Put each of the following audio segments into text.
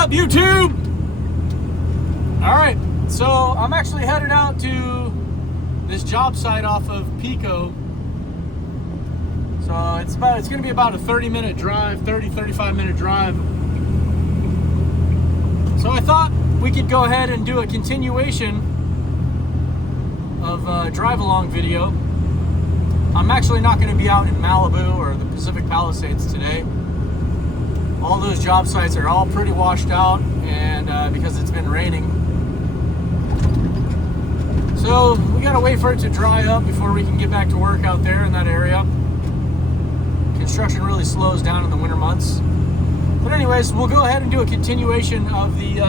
up, YouTube? All right, so I'm actually headed out to this job site off of Pico. So it's going to be about a 35-minute drive. So I thought we could go ahead and do a continuation of a drive-along video. I'm actually not going to be out in Malibu or the Pacific Palisades today. All those job sites are all pretty washed out, and because it's been raining. So we gotta wait for it to dry up before we can get back to work out there in that area. Construction really slows down in the winter months. But anyways, we'll go ahead and do a continuation of the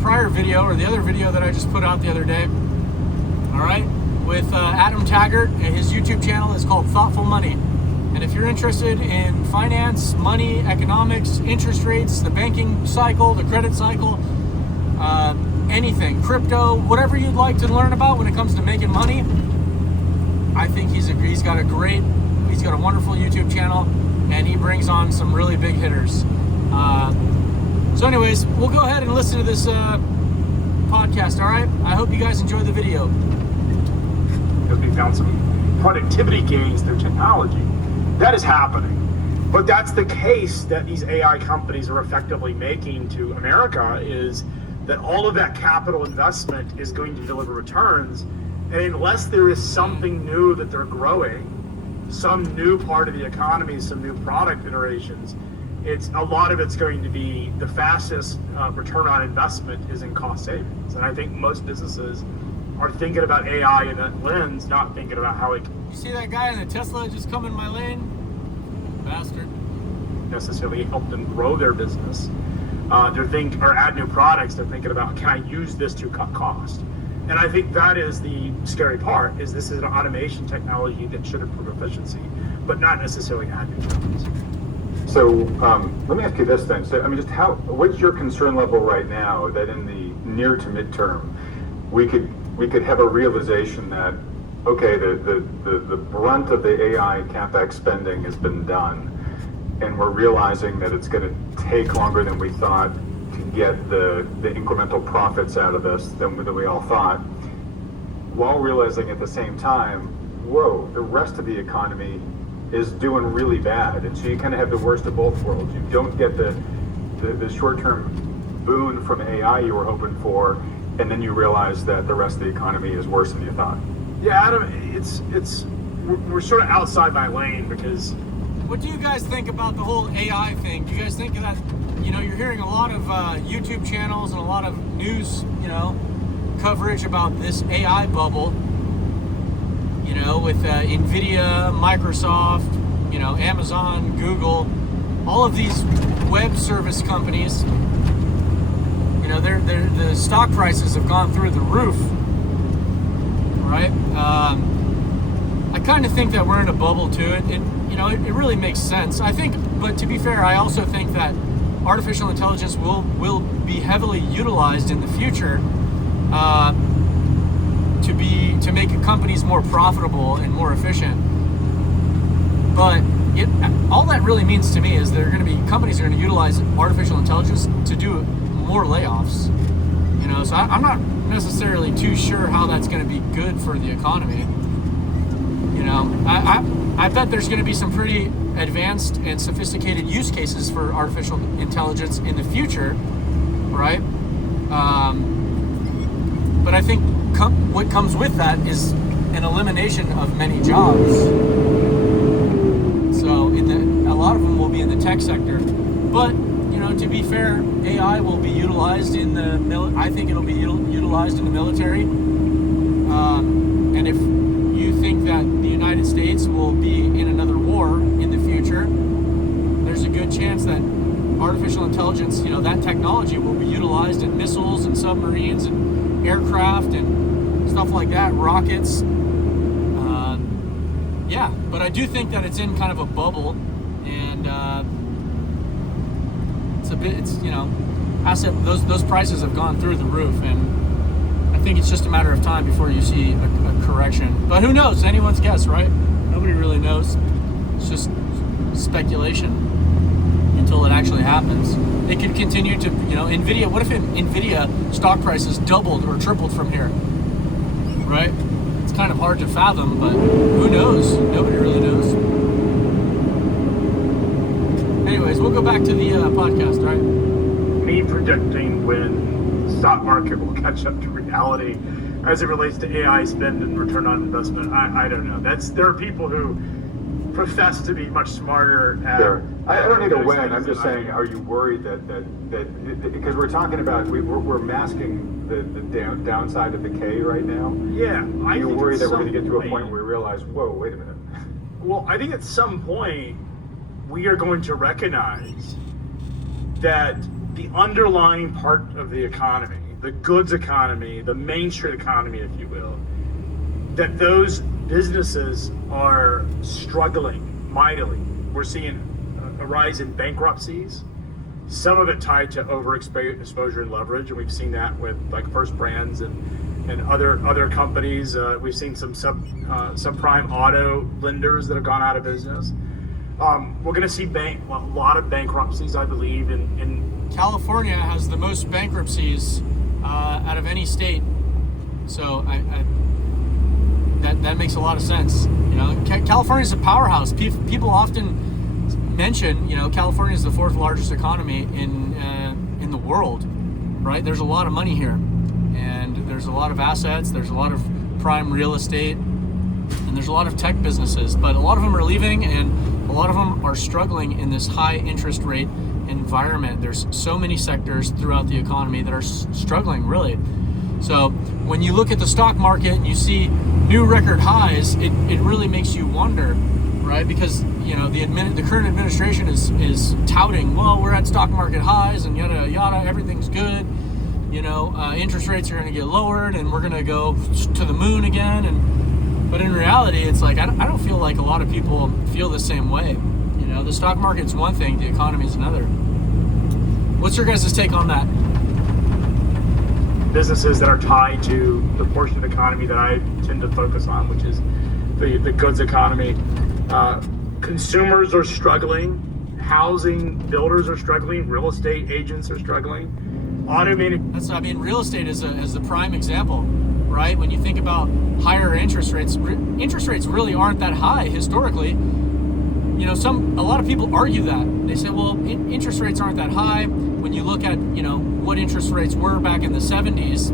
prior video, or the other video that I just put out the other day. All right, with Adam Taggart, and his YouTube channel is called Thoughtful Money. And if you're interested in finance, money, economics, interest rates, the banking cycle, the credit cycle, anything, crypto, whatever you'd like to learn about when it comes to making money, I think he's got a wonderful YouTube channel, and he brings on some really big hitters. So anyways, we'll go ahead and listen to this podcast, all right? I hope you guys enjoy the video. Because we found some productivity gains through technology. That is happening. But that's the case that these AI companies are effectively making to America, is that all of that capital investment is going to deliver returns. And unless there is something new that they're growing, some new part of the economy, some new product iterations, a lot of it's going to be the fastest return on investment is in cost savings. And I think most businesses are thinking about AI in that lens, not thinking about how it... You see that guy in the Tesla just come in my lane? Bastard. Necessarily help them grow their business. Or add new products. They're thinking about, can I use this to cut cost? And I think that is the scary part, is this is an automation technology that should improve efficiency, but not necessarily add new jobs. So let me ask you this then. So I mean, what's your concern level right now that in the near to midterm we could have a realization that, okay, the brunt of the AI CapEx spending has been done, and we're realizing that it's going to take longer than we thought to get the incremental profits out of this than we all thought, while realizing at the same time, whoa, the rest of the economy is doing really bad. And so you kind of have the worst of both worlds. You don't get the short-term boon from AI you were hoping for, and then you realize that the rest of the economy is worse than you thought. Yeah, Adam, we're sort of outside my lane, because... What do you guys think about the whole AI thing? Do you guys think that, you're hearing a lot of YouTube channels and a lot of news, coverage about this AI bubble, with NVIDIA, Microsoft, Amazon, Google, all of these web service companies, the stock prices have gone through the roof, right? I kind of think that we're in a bubble too. It really makes sense. I think, but to be fair, I also think that artificial intelligence will be heavily utilized in the future to make companies more profitable and more efficient. But all that really means to me is companies are going to utilize artificial intelligence to do more layoffs. So I'm not necessarily too sure how that's going to be good for the economy. I bet there's going to be some pretty advanced and sophisticated use cases for artificial intelligence in the future, right? But I think what comes with that is an elimination of many jobs. So a lot of them will be in the tech sector. But, to be fair, AI will be utilized in I think it'll be utilized in the military. And if you think that the United States will be in another war in the future, there's a good chance that artificial intelligence, that technology will be utilized in missiles and submarines and aircraft and stuff like that, rockets. Yeah, but I do think that it's in kind of a bubble, and those prices have gone through the roof, and I think it's just a matter of time before you see a correction. But who knows? Anyone's guess, right? Nobody really knows. It's just speculation. until it actually happens. It could continue to, Nvidia, what if Nvidia stock prices doubled or tripled from here, right? It's kind of hard to fathom, but who knows? Nobody really knows. Anyways, we'll go back to the podcast, right? Me predicting when the stock market will catch up to reality as it relates to AI spend and return on investment, I don't know. There are people who profess to be much smarter at... Sure. I don't need a when. I'm just saying, are you worried that because we're talking about, we're masking the downside of the K right now? Yeah. Are you worried that we're going to get to a point where we realize, whoa, wait a minute? Well, I think at some point we are going to recognize that the underlying part of the economy, the goods economy, the Main Street economy, if you will, that those businesses are struggling mightily. We're seeing a rise in bankruptcies, some of it tied to overexposure and leverage, and we've seen that with like First Brands and other companies. We've seen some subprime auto lenders that have gone out of business. We're going to see a lot of bankruptcies, I believe, in California has the most bankruptcies out of any state, so that makes a lot of sense. California is a powerhouse. People often mention, California is the fourth largest economy in the world, right? There's a lot of money here, and there's a lot of assets. There's a lot of prime real estate, and there's a lot of tech businesses. But a lot of them are leaving, and a lot of them are struggling in this high interest rate environment. There's so many sectors throughout the economy that are struggling, really. So when you look at the stock market and you see new record highs, it really makes you wonder, right? Because the current administration is touting, well, we're at stock market highs and yada yada, everything's good. Interest rates are going to get lowered and we're going to go to the moon again. But in reality, it's like I don't feel like a lot of people feel the same way. The stock market's one thing, the economy is another. What's your guys' take on that? Businesses that are tied to the portion of the economy that I tend to focus on, which is the goods economy. Consumers are struggling, housing builders are struggling, real estate agents are struggling. Real estate is the prime example, right? When you think about higher interest rates really aren't that high historically. A lot of people argue that. They say, well, interest rates aren't that high when you look at, what interest rates were back in the 70s.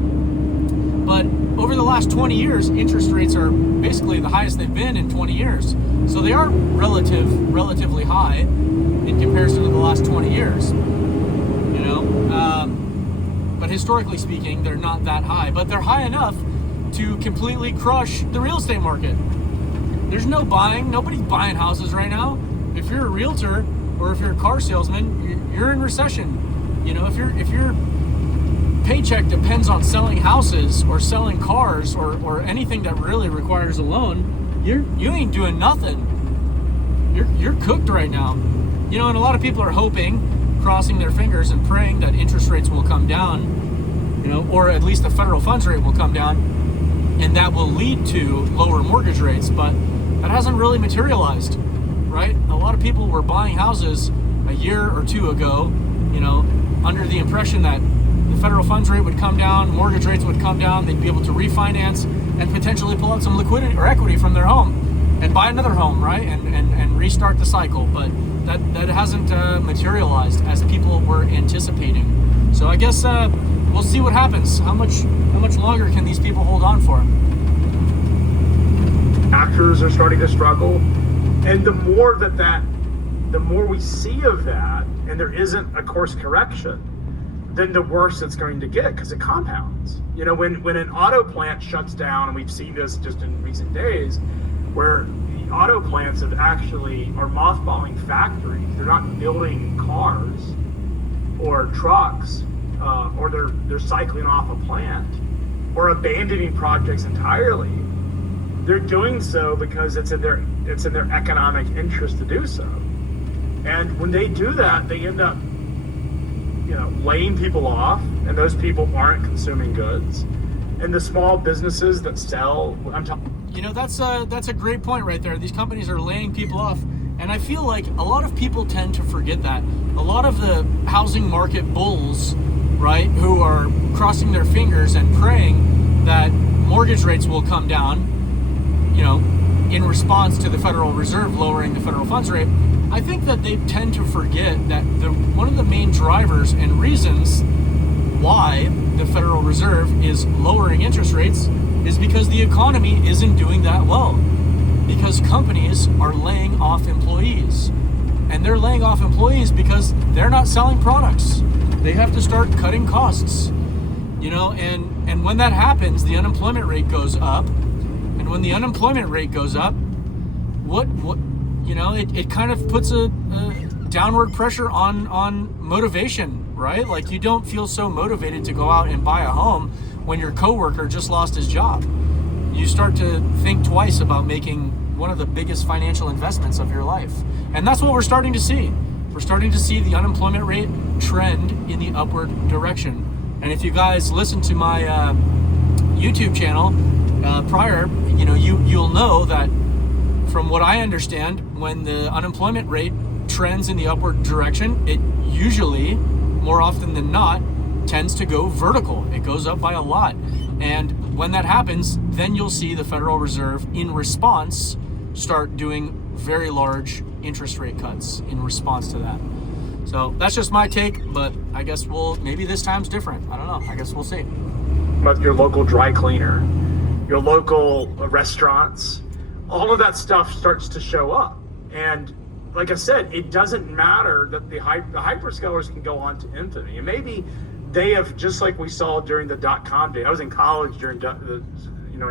But over the last 20 years, interest rates are basically the highest they've been in 20 years. So they are relatively high in comparison to the last 20 years. But historically speaking, they're not that high. But they're high enough to completely crush the real estate market. There's no buying. Nobody's buying houses right now. If you're a realtor or if you're a car salesman, you're in recession. If your paycheck depends on selling houses or selling cars or anything that really requires a loan, you ain't doing nothing. You're cooked right now. And a lot of people are hoping, crossing their fingers and praying that interest rates will come down, or at least the federal funds rate will come down, and that will lead to lower mortgage rates. But that hasn't really materialized, right? A lot of people were buying houses a year or two ago, under the impression that the federal funds rate would come down, mortgage rates would come down, they'd be able to refinance and potentially pull out some liquidity or equity from their home and buy another home, right? And restart the cycle. But that hasn't materialized as people were anticipating. So I guess we'll see what happens. How much longer can these people hold on for? Actors are starting to struggle, and the more we see of that, and there isn't a course correction, then the worse it's going to get because it compounds. When an auto plant shuts down, and we've seen this just in recent days, where the auto plants are mothballing factories. They're not building cars or trucks, or they're cycling off a plant or abandoning projects entirely. They're doing so because it's in their economic interest to do so. And when they do that, they end up, laying people off, and those people aren't consuming goods. And the small businesses that sell, that's a great point right there. These companies are laying people off, And I feel like a lot of people tend to forget that. A lot of the housing market bulls, right, who are crossing their fingers and praying that mortgage rates will come down, in response to the Federal Reserve lowering the federal funds rate, I think that they tend to forget that one of the main drivers and reasons why the Federal Reserve is lowering interest rates is because the economy isn't doing that well. Because companies are laying off employees. And they're laying off employees because they're not selling products. They have to start cutting costs. And when that happens, the unemployment rate goes up. And when the unemployment rate goes up, it kind of puts a downward pressure on motivation, right? Like, you don't feel so motivated to go out and buy a home when your coworker just lost his job. You start to think twice about making one of the biggest financial investments of your life. And that's what we're starting to see. We're starting to see the unemployment rate trend in the upward direction. And if you guys listen to my YouTube channel prior, you'll know that from what I understand, when the unemployment rate trends in the upward direction, it usually, more often than not, tends to go vertical. It goes up by a lot. And when that happens, then you'll see the Federal Reserve, in response, start doing very large interest rate cuts in response to that. So that's just my take, but I guess maybe this time's different. I don't know. I guess we'll see. But your local dry cleaner, your local restaurants, all of that stuff starts to show up. And like I said, it doesn't matter that the hyperscalers can go on to infamy. And maybe they have, just like we saw during the dot-com day. I was in college during in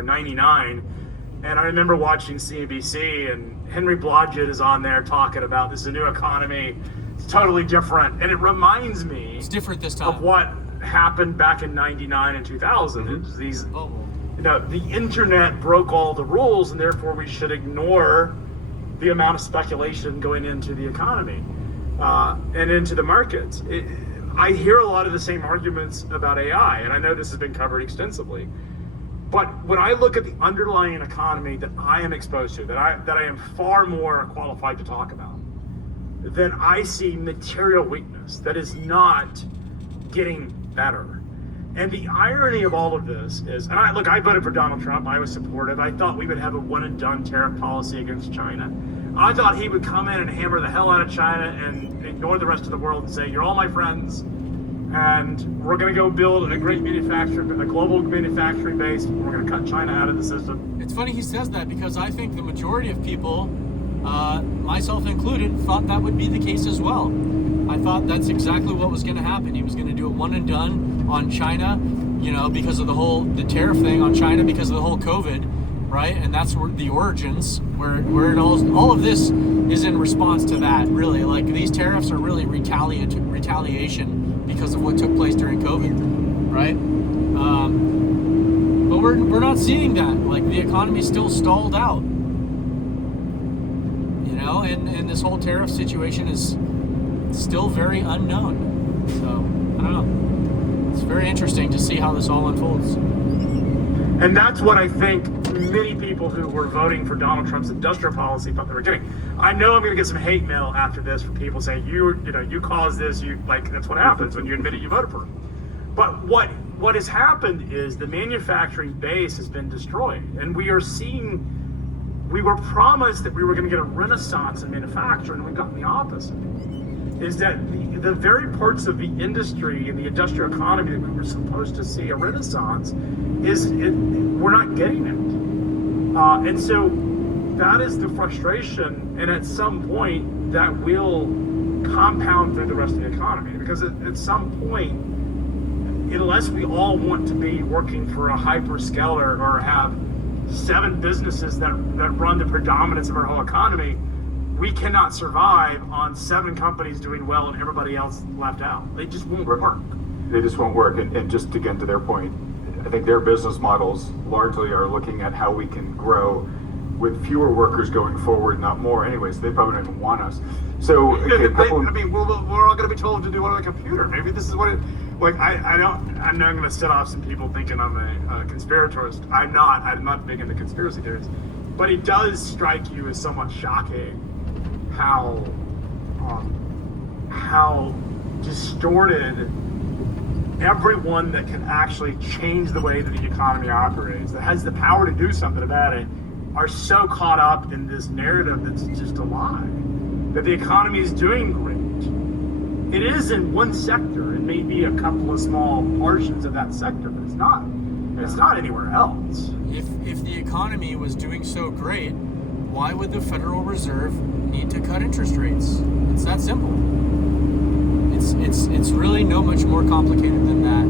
99, and I remember watching CNBC, and Henry Blodgett is on there talking about this is a new economy. It's totally different. And it reminds me it's different this time of what happened back in 99 and 2000. Mm-hmm. It was these, the internet broke all the rules, and therefore we should ignore the amount of speculation going into the economy and into the markets. I hear a lot of the same arguments about AI, and I know this has been covered extensively. But when I look at the underlying economy that I am exposed to, that I am far more qualified to talk about, then I see material weakness that is not getting better. And the irony of all of this is, and I voted for Donald Trump. I was supportive. I thought we would have a one and done tariff policy against China. I thought he would come in and hammer the hell out of China and ignore the rest of the world and say, you're all my friends, and we're going to go build a global manufacturing base. We're going to cut China out of the system. It's funny he says that, because I think the majority of people, myself included, thought that would be the case as well. I thought that's exactly what was going to happen. He was going to do a one and done on China, because of the tariff thing on China, because of the whole COVID. Right, and that's where the origins, where it all of this is in response to that. Really, like, these tariffs are really retaliation because of what took place during COVID, right? But we're not seeing that. Like, the economy's still stalled out, and this whole tariff situation is still very unknown. So I don't know. It's very interesting to see how this all unfolds. And that's what I think many people who were voting for Donald Trump's industrial policy thought they were getting. I know I'm going to get some hate mail after this from people saying, you caused this, that's what happens when you admit it, you voted for him. But what has happened is the manufacturing base has been destroyed. And we were promised that we were going to get a renaissance in manufacturing, and we've gotten the opposite. Is that the very parts of the industry and the industrial economy that we were supposed to see a renaissance, we're not getting it. And so that is the frustration, and at some point that will compound through the rest of the economy, because at some point, unless we all want to be working for a hyperscaler or have 7 businesses that run the predominance of our whole economy, we cannot survive on 7 companies doing well and everybody else left out. They just won't work. They just won't work. And just again, to their point, I think their business models largely are looking at how we can grow with fewer workers going forward, not more. Anyways, they probably don't even want us. So, we're all going to be told to do it on a computer. Maybe this is what it. I'm not going to set off some people thinking I'm a conspiratorist. I'm not big into conspiracy theories. But it does strike you as somewhat shocking how distorted everyone that can actually change the way that the economy operates, that has the power to do something about it, are so caught up in this narrative that's just a lie, that the economy is doing great. It is in one sector, and maybe a couple of small portions of that sector, but it's not. It's not anywhere else. If the economy was doing so great, why would the Federal Reserve need to cut interest rates? It's that simple. It's really no much more complicated than that.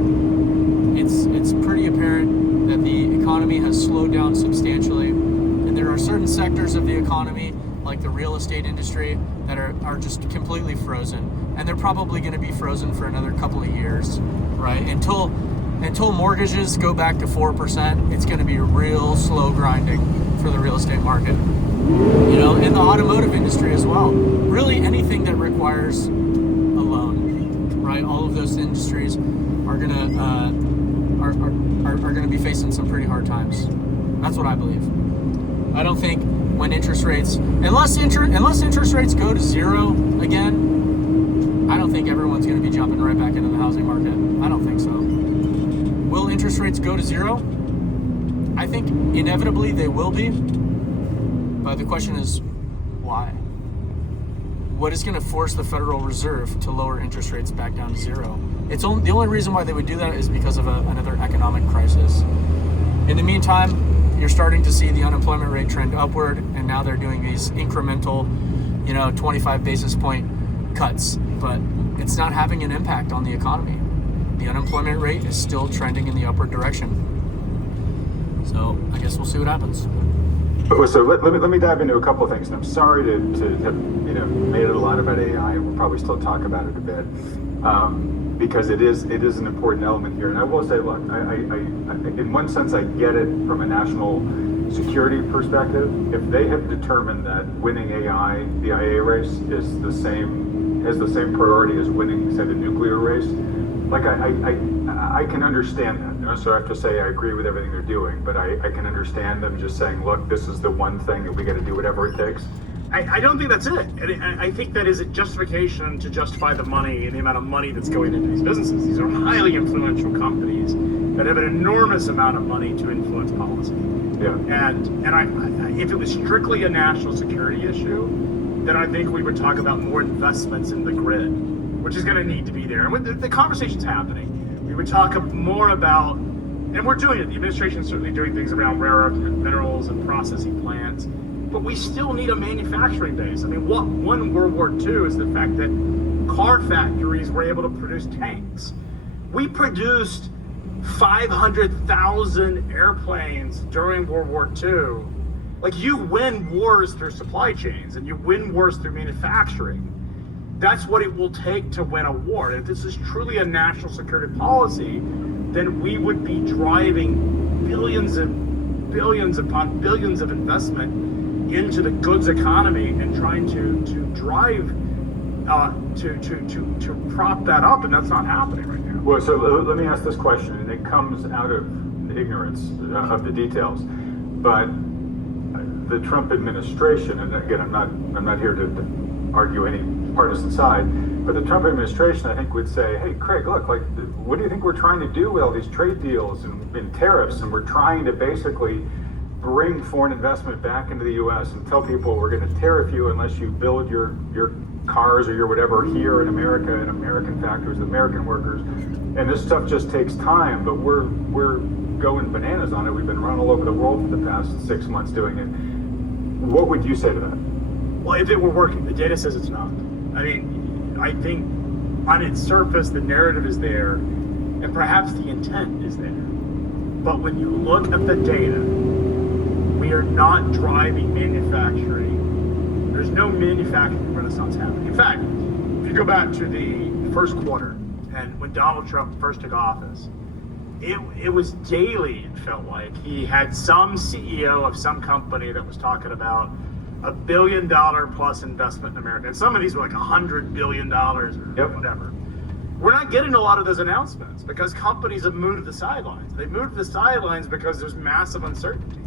It's pretty apparent that the economy has slowed down substantially, and there are certain sectors of the economy, like the real estate industry, that are just completely frozen, and they're probably going to be frozen for another couple of years, right? Until mortgages go back to 4%, it's going to be a real slow grinding for the real estate market. You know, in the automotive industry as well. Really anything that requires a loan, right? All of those industries are gonna be facing some pretty hard times. That's what I believe. I don't think when interest rates, unless interest rates go to zero again, I don't think everyone's going to be jumping right back into the housing market. I don't think so. Will interest rates go to zero? I think inevitably they will be. But the question is, why? What is going to force the Federal Reserve to lower interest rates back down to zero? The only reason why they would do that is because of another economic crisis. In the meantime, you're starting to see the unemployment rate trend upward, and now they're doing these incremental, 25 basis point cuts, but it's not having an impact on the economy. The unemployment rate is still trending in the upward direction. So I guess we'll see what happens. So let me dive into a couple of things. And I'm sorry to have made it a lot about AI, and we'll probably still talk about it a bit, because it is an important element here. And I will say, look, I in one sense I get it from a national security perspective. If they have determined that winning the IA race has the same priority as winning, say, the nuclear race, like I can understand that. So I have to say I agree with everything they're doing, but I can understand them just saying, look, this is the one thing that we got to do whatever it takes. I don't think that's it. I think that is a justification to justify the money and the amount of money that's going into these businesses. These are highly influential companies that have an enormous amount of money to influence policy. Yeah. And if it was strictly a national security issue, then I think we would talk about more investments in the grid, which is going to need to be there. And the conversation's happening. We would talk more about, and we're doing it, the administration is certainly doing things around rare earth minerals and processing plants, but we still need a manufacturing base. I mean, what won World War II is the fact that car factories were able to produce tanks. We produced 500,000 airplanes during World War II. Like, you win wars through supply chains, and you win wars through manufacturing. That's what it will take to win a war. If this is truly a national security policy, then we would be driving billions upon billions of investment into the goods economy and trying to drive to prop that up, and that's not happening right now. Well, so let me ask this question, and it comes out of ignorance of the details, but the Trump administration, and again, I'm not here to argue any partisan side, but the Trump administration, I think, would say, hey, Craig, look, like, what do you think we're trying to do with all these trade deals and tariffs? And we're trying to basically bring foreign investment back into the U.S. and tell people we're going to tariff you unless you build your cars or your whatever here in America, in American factories, American workers. And this stuff just takes time, but we're going bananas on it. We've been running all over the world for the past 6 months doing it. What would you say to that? Well, if it were working, the data says it's not. I mean, I think on its surface, the narrative is there, and perhaps the intent is there. But when you look at the data, we are not driving manufacturing. There's no manufacturing renaissance happening. In fact, if you go back to the first quarter, and when Donald Trump first took office, it was daily, it felt like. He had some CEO of some company that was talking about $1 billion plus investment in America. And some of these were like $100 billion or whatever. We're not getting a lot of those announcements because companies have moved to the sidelines. They've moved to the sidelines because there's massive uncertainty.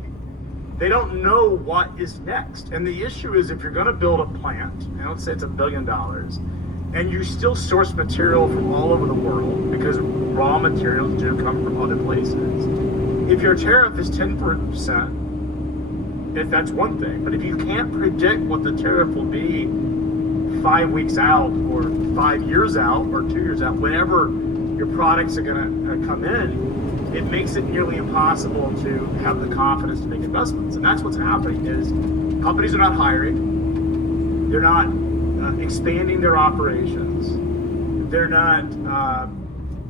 They don't know what is next. And the issue is, if you're going to build a plant, and let's say it's $1 billion, and you still source material from all over the world because raw materials do come from other places. If your tariff is 10%, if that's one thing, but if you can't predict what the tariff will be 5 weeks out or 5 years out or 2 years out, whenever your products are going to come in, it makes it nearly impossible to have the confidence to make investments. And that's what's happening is companies are not hiring. They're not expanding their operations. They're not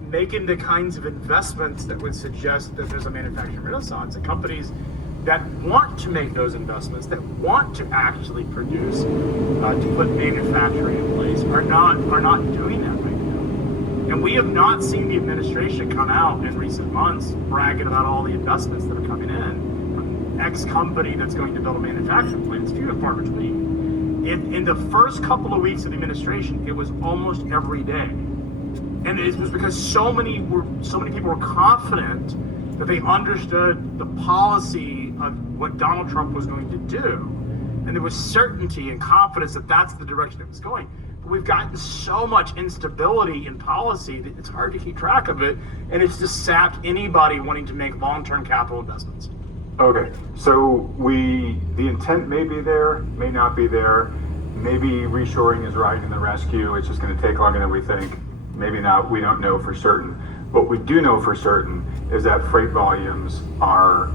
making the kinds of investments that would suggest that there's a manufacturing renaissance. And companies that want to make those investments, that want to actually produce, to put manufacturing in place, are not doing that right now. And we have not seen the administration come out in recent months bragging about all the investments that are coming in. X company that's going to build a manufacturing plant, it's few and far between. In the first couple of weeks of the administration, it was almost every day. And it was because so many people were confident that they understood the policy of what Donald Trump was going to do. And there was certainty and confidence that that's the direction it was going. But we've gotten so much instability in policy that it's hard to keep track of it. And it's just sapped anybody wanting to make long-term capital investments. Okay, so the intent may be there, may not be there. Maybe reshoring is right in the rescue. It's just going to take longer than we think. Maybe not. We don't know for certain. What we do know for certain is that freight volumes are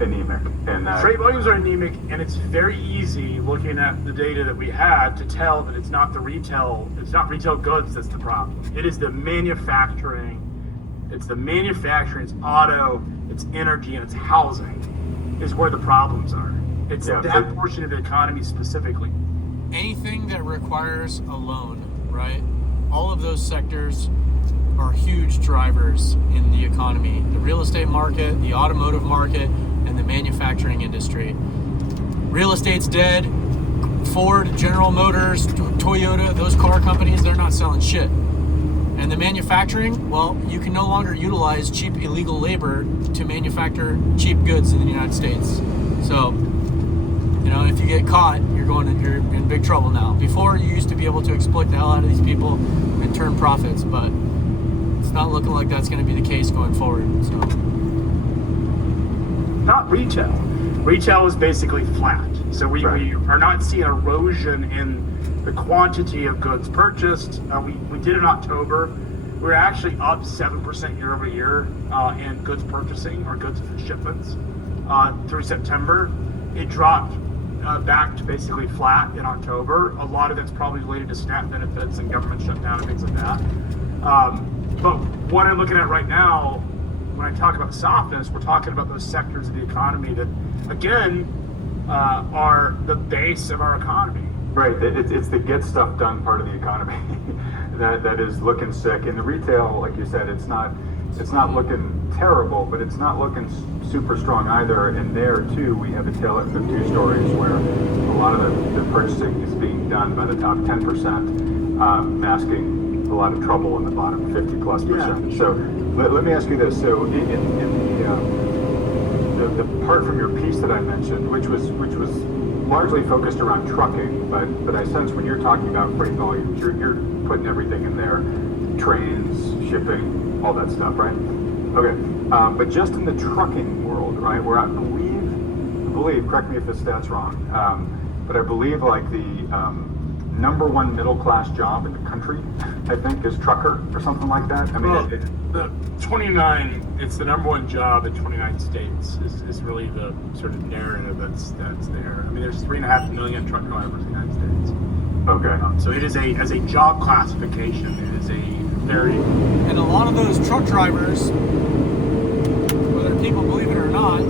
anemic, and that freight volumes are anemic, and it's very easy looking at the data that we had to tell that it's not retail goods that's the problem. It is the manufacturing. It's auto, it's energy, and it's housing is where the problems are. It's that portion of the economy specifically. Anything that requires a loan, right? All of those sectors are huge drivers in the economy. The real estate market, the automotive market, and the manufacturing industry. Real estate's dead. Ford, General Motors, Toyota, those car companies, they're not selling shit. And the manufacturing, well, you can no longer utilize cheap illegal labor to manufacture cheap goods in the United States. So, if you get caught, you're in big trouble now. Before, you used to be able to exploit the hell out of these people and turn profits, but it's not looking like that's going to be the case going forward. So, not retail. Retail is basically flat. So we are not seeing erosion in the quantity of goods purchased. We did in October. We're actually up 7% year over year in goods purchasing or goods shipments through September. It dropped back to basically flat in October. A lot of it's probably related to SNAP benefits and government shutdown and things like that. But what I'm looking at right now, when I talk about softness, we're talking about those sectors of the economy that, again, are the base of our economy. Right, it's the get stuff done part of the economy that is looking sick. And the retail, like you said, it's not looking terrible, but it's not looking super strong either. And there too, we have a tale of two stories where a lot of the purchasing is being done by the top 10%, masking a lot of trouble in the bottom 50+%. Yeah. So let me ask you this: so in the part from your piece that I mentioned, which was largely focused around trucking, but I sense when you're talking about freight volumes, you're putting everything in there, trains, shipping, all that stuff, right? Okay, but just in the trucking world, right, where I believe, correct me if this stat's wrong, but I believe like the number one middle class job in the country, I think, is trucker or something like that. I mean, it's the number one job in 29 states is really the sort of narrative that's there. I mean, there's 3.5 million truck drivers in the United States. Okay. So it is as a job classification, it is a very... And a lot of those truck drivers, whether people believe it or not,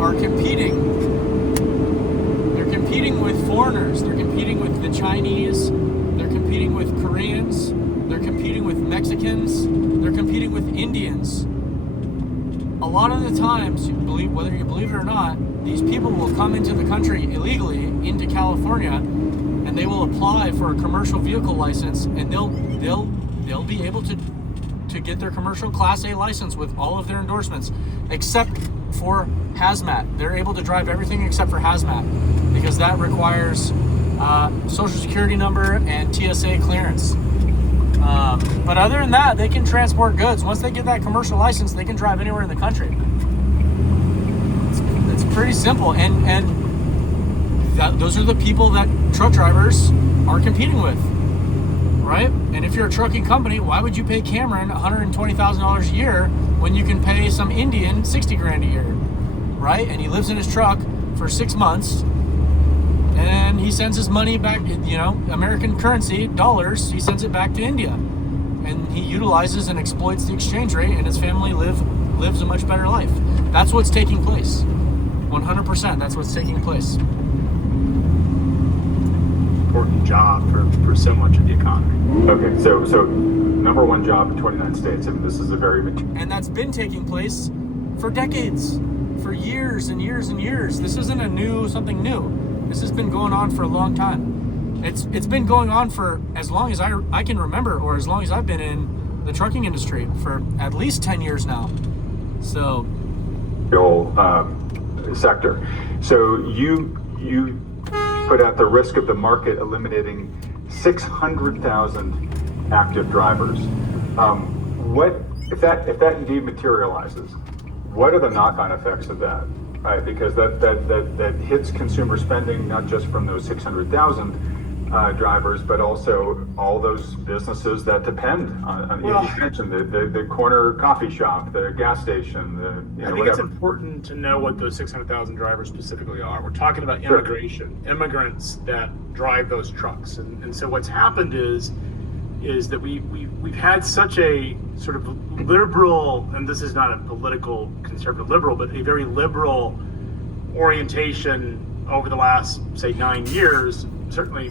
are competing. They're competing with foreigners. They're competing with the Chinese. They're competing with Koreans. They're competing with Mexicans. They're competing with Indians. A lot of the times, whether you believe it or not, these people will come into the country illegally, into California, and they will apply for a commercial vehicle license, and they'll be able to get their commercial Class A license with all of their endorsements, except for hazmat. They're able to drive everything except for hazmat because that requires social security number and TSA clearance. But other than that, they can transport goods. Once they get that commercial license, they can drive anywhere in the country. It's pretty simple, and those are the people that truck drivers are competing with, right? And if you're a trucking company, why would you pay Cameron $120,000 a year when you can pay some Indian $60,000 a year, right? And he lives in his truck for 6 months, and he sends his money back, American currency, dollars, he sends it back to India. And he utilizes and exploits the exchange rate, and his family lives a much better life. That's what's taking place. 100%, that's what's taking place. Important job for so much of the economy. Okay, so number one job in 29 states, and this is a very and that's been taking place for decades, for years and years and years. This isn't something new. This has been going on for a long time. It's been going on for as long as I can remember, or as long as I've been in the trucking industry, for at least 10 years now. So sector. So you put out the risk of the market eliminating 600,000 active drivers. What if that indeed materializes? What are the knock-on effects of that? Right, because that hits consumer spending, not just from those 600,000 drivers, but also all those businesses that depend on. You mentioned the corner coffee shop, the gas station. I think it's important to know what those 600,000 drivers specifically are. We're talking about immigration, immigrants that drive those trucks, and so what's happened is that we've had such a sort of liberal, and this is not a political conservative liberal, but a very liberal orientation over the last, say, 9 years. Certainly,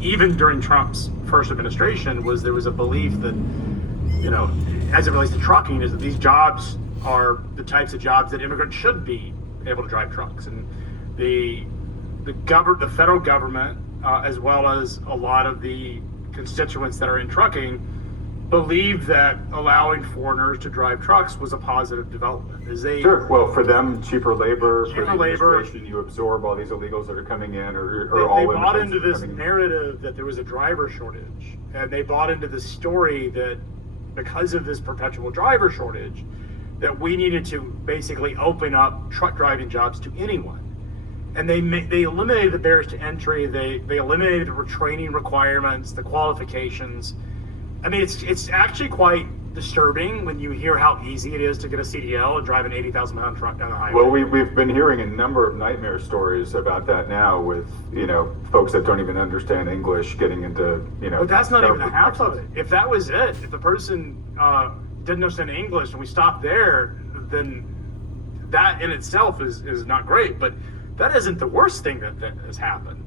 even during Trump's first administration, there was a belief that, as it relates to trucking, is that these jobs are the types of jobs that immigrants should be able to drive trucks, and the federal government, as well as a lot of the constituents that are in trucking, believe that allowing foreigners to drive trucks was a positive development. Sure. Well, for them, cheaper labor, for the administration, you absorb all these illegals that are coming in, or all. They bought into this narrative that there was a driver shortage, and they bought into the story that because of this perpetual driver shortage, that we needed to basically open up truck driving jobs to anyone. And they eliminated the barriers to entry. They eliminated the training requirements, the qualifications. I mean, it's actually quite disturbing when you hear how easy it is to get a CDL and drive an 80,000-pound truck down the highway. Well, we've been hearing a number of nightmare stories about that now, with folks that don't even understand English getting into But that's not even the half of it. If that was it, if the person didn't understand English and we stopped there, then that in itself is not great. But that isn't the worst thing that has happened.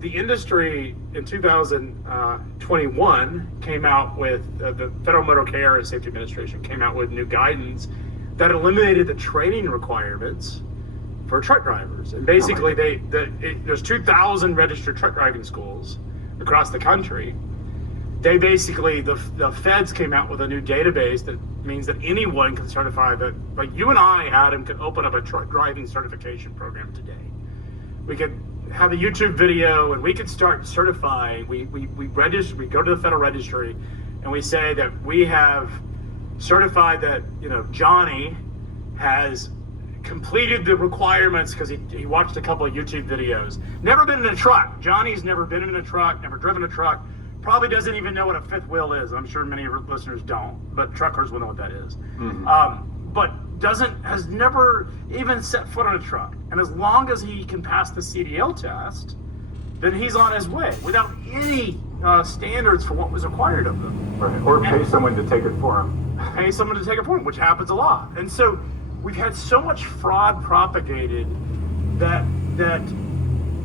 The industry in 2021 came out with the Federal Motor Carrier and Safety Administration came out with new guidance that eliminated the training requirements for truck drivers. And basically, there's 2,000 registered truck driving schools across the country. The feds came out with a new database that means that anyone can certify that, like you and I, Adam, could open up a truck driving certification program today. We could have a YouTube video and we could start certifying. We register, we go to the federal registry and we say that we have certified that, Johnny has completed the requirements because he watched a couple of YouTube videos. Never been in a truck. Johnny's never been in a truck, never driven a truck. Probably doesn't even know what a fifth wheel is. I'm sure many of our listeners don't, but truckers will know what that is. Mm-hmm. But has never even set foot on a truck. And as long as he can pass the CDL test, then he's on his way without any standards for what was required of him. Right. Or pay someone to take it for him. Pay someone to take it for him, which happens a lot. And so we've had so much fraud propagated that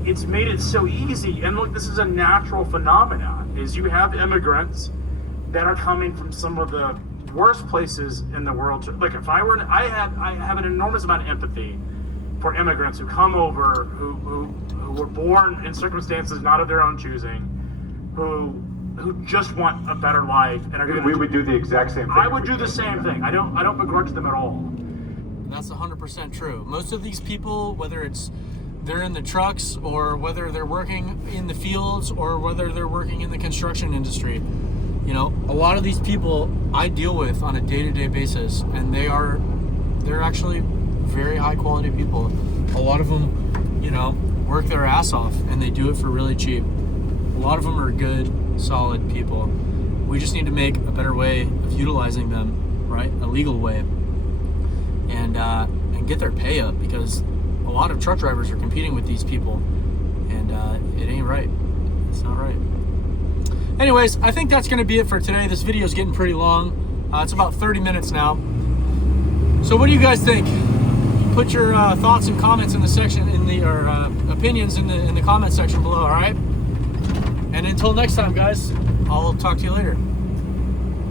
it's made it so easy. And look, this is a natural phenomenon, is you have immigrants that are coming from some of the worst places in the world. Like if I have an enormous amount of empathy for immigrants who come over, who were born in circumstances not of their own choosing, who just want a better life and are going to. We would do the exact same thing. I would do the same thing. I don't begrudge them at all. That's 100% true. Most of these people, whether it's they're in the trucks or whether they're working in the fields or whether they're working in the construction industry, you know, a lot of these people I deal with on a day-to-day basis, and they're actually very high quality people. A lot of them, you know, work their ass off and they do it for really cheap. A lot of them are good, solid people. We just need to make a better way of utilizing them, right? A legal way, and get their pay up, because a lot of truck drivers are competing with these people, and it ain't right. It's not right. Anyways, I think that's going to be it for today. This video is getting pretty long. It's about 30 minutes now. So what do you guys think? Put your thoughts and comments in the section, or opinions in the comment section below. All right. And until next time, guys, I'll talk to you later.